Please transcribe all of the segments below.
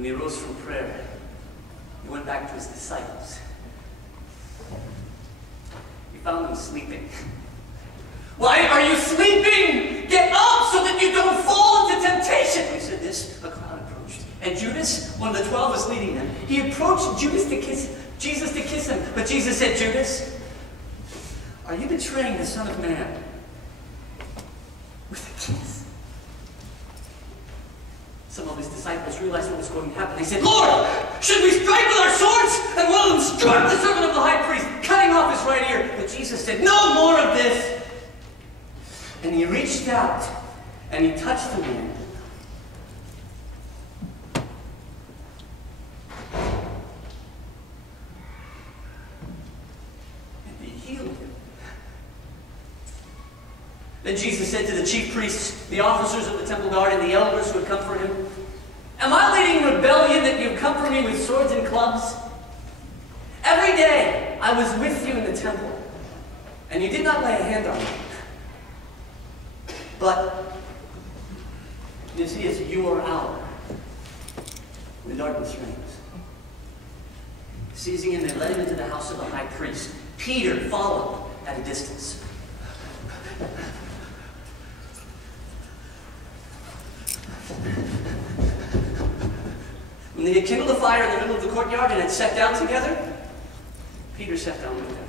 When he rose from prayer, he went back to his disciples. He found them sleeping. Why are you sleeping? Get up so that you don't fall into temptation. When he said this, a crowd approached. And Judas, one of the 12, was leading them. He approached Jesus to kiss him. But Jesus said, Judas, are you betraying the Son of Man with a kiss? Some of his disciples realized what was going to happen. They said, Lord, should we strike with our swords? And one of them struck the servant of the high priest, cutting off his right ear. But Jesus said, no more of this. And he reached out and he touched the man. And he healed him. Then Jesus said to the chief priests, the officers of the temple guard, and the elders who had come for him, am I leading rebellion that you've come for me with swords and clubs? Every day I was with you in the temple, and you did not lay a hand on me. But this is your hour when darkness reigns. Seizing him, they led him into the house of the high priest. Peter followed at a distance. When they had kindled a fire in the middle of the courtyard and had sat down together, Peter sat down with them.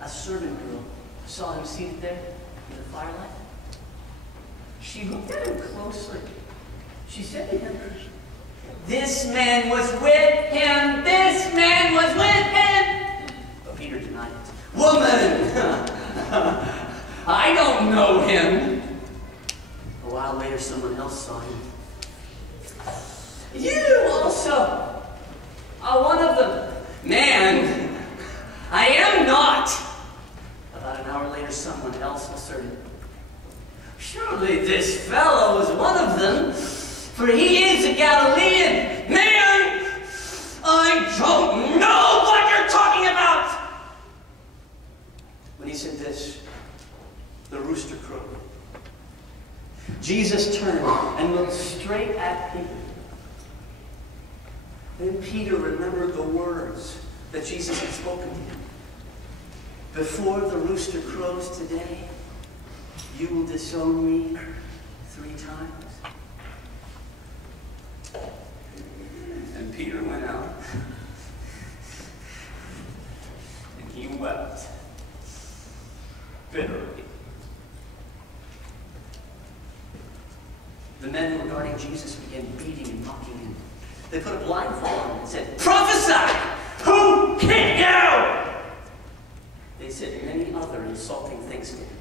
A servant girl saw him seated there in the firelight. She looked at him closely. She said to him, this man was with him! This man was with him! But Peter denied it. Woman! I don't know him. A while later, someone else saw him. You also are one of them. Man, I am not. About an hour later, someone else asserted, surely this fellow is one of them, for he is a Galilean. Man, I don't know what you're talking about. When he said this, the rooster crowed. Jesus turned and looked straight at Peter. Then Peter remembered the words that Jesus had spoken to him. Before the rooster crows today, you will disown me 3 times. And Peter went out, and he wept bitterly. The men who were guarding Jesus began beating and mocking him. They put a blindfold on him and said, prophesy! Who hit you? They said many other insulting things to him.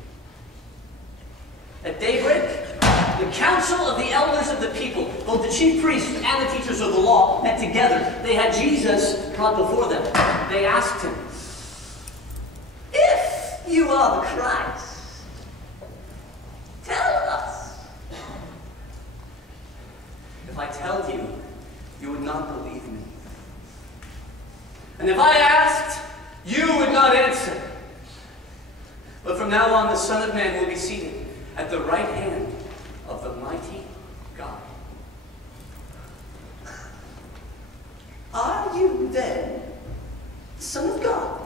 At daybreak, the council of the elders of the people, both the chief priests and the teachers of the law, met together. They had Jesus brought before them. They asked him, if you are the Christ, tell us. If I tell you, you would not believe me. And if I asked, you would not answer. But from now on, the Son of Man will be seated at the right hand of the mighty God. Are you then the Son of God?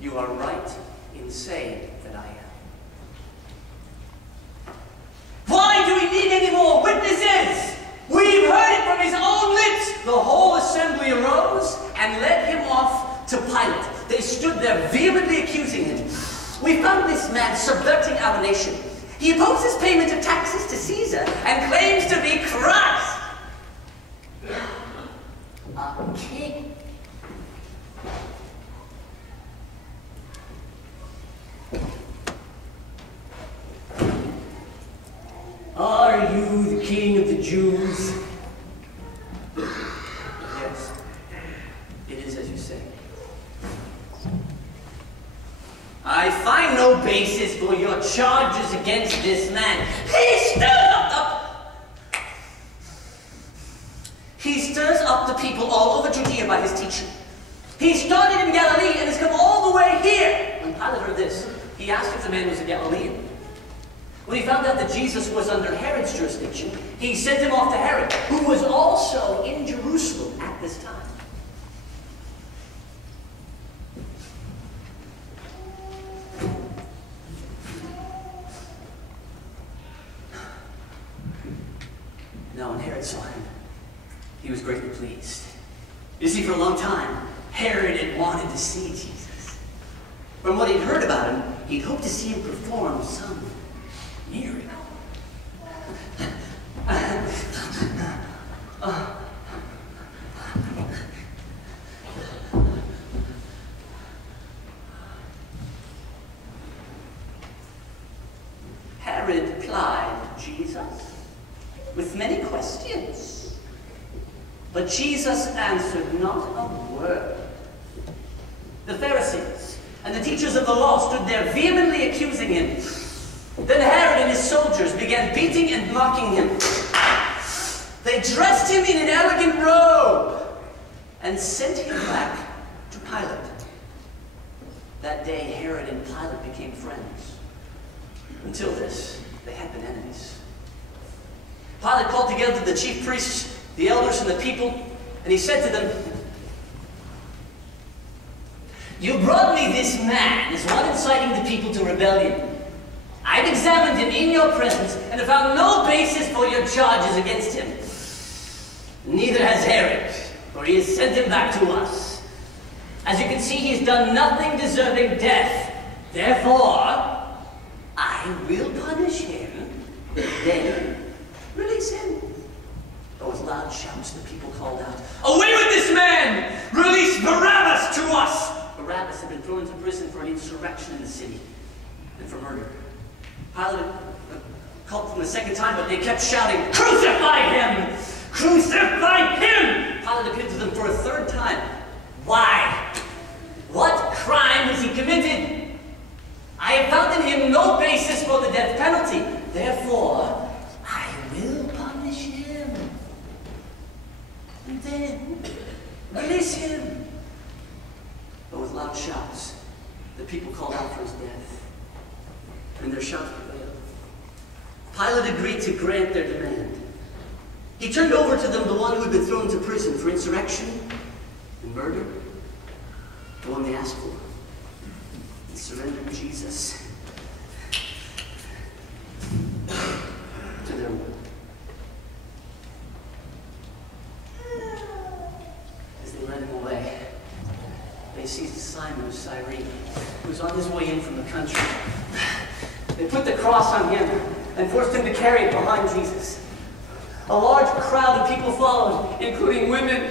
You are right in saying that I am. Why do we need any more witnesses? We've heard it from his own lips. The whole assembly arose and led him off to Pilate. They stood there vehemently accusing him. We found this man subverting our nation. He opposes payment of taxes to Caesar and claims to be Christ, a king. Are you the king of the Jews? Yes, it is as you say. I find no basis for your charges against this man. He stirs up the people all over Judea by his teaching. He started in Galilee and has come all the here! When Pilate heard this, he asked if the man was a Galilean. When he found out that Jesus was under Herod's jurisdiction, he sent him off to Herod, who was also in Jerusalem at this time. Now when Herod saw him, he was greatly pleased. You see, for a long time, Herod had wanted to see Jesus. From what he'd heard about him, he'd hoped to see him perform some miracle. Herod plied Jesus with many questions, but Jesus answered not a word. The Pharisees and the teachers of the law stood there vehemently accusing him. Then Herod and his soldiers began beating and mocking him. They dressed him in an elegant robe and sent him back to Pilate. That day, Herod and Pilate became friends. Until this, they had been enemies. Pilate called together the chief priests, the elders, and the people, and he said to them, "You brought me this man as one inciting the people to rebellion. I've examined him in your presence and have found no basis for your charges against him. Neither has Herod, for he has sent him back to us. As you can see, he has done nothing deserving death. Therefore, I will punish him, then release him." But with loud shouts, the people called out, "Away with this man! Release Barabbas to us!" Barabbas had been thrown into prison for an insurrection in the city and for murder. Pilate called them the second time, but they kept shouting, "Crucify him! Crucify him!" Pilate appealed to them for a third time. "Why? What crime has he committed? I have found in him no basis for the death penalty. Therefore, I will punish him. And then release him." But with loud shouts, the people called out for his death. And their shouts prevailed. Pilate agreed to grant their demand. He turned over to them the one who had been thrown into prison for insurrection and murder, the one they asked for, and surrendered Jesus to their will. As they led him away, they seized Simon of Cyrene, who was on his way in from the country. They put the cross on him and forced him to carry it behind Jesus. A large crowd of people followed, including women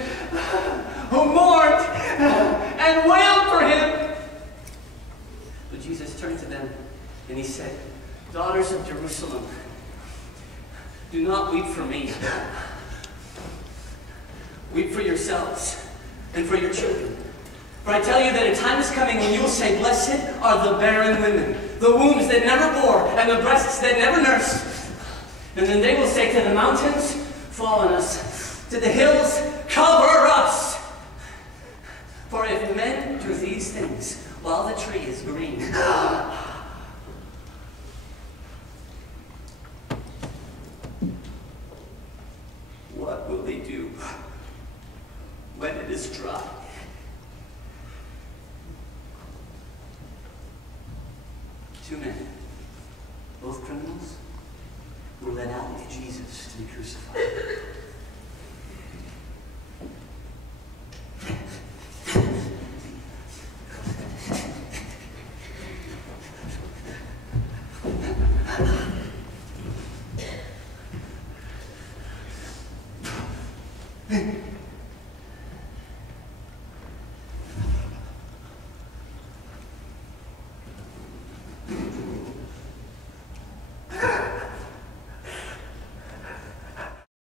who mourned and wailed for him. But Jesus turned to them and he said, "Daughters of Jerusalem, do not weep for me. Weep for yourselves and for your children. For I tell you that a time is coming when you will say, 'Blessed are the barren women, the wombs that never bore, and the breasts that never nursed.' And then they will say to the mountains, 'Fall on us,' to the hills, 'Cover us.' For if men do these things while the tree is green, what will they do when it is dry?" Two men, both criminals, were led out with Jesus to be crucified.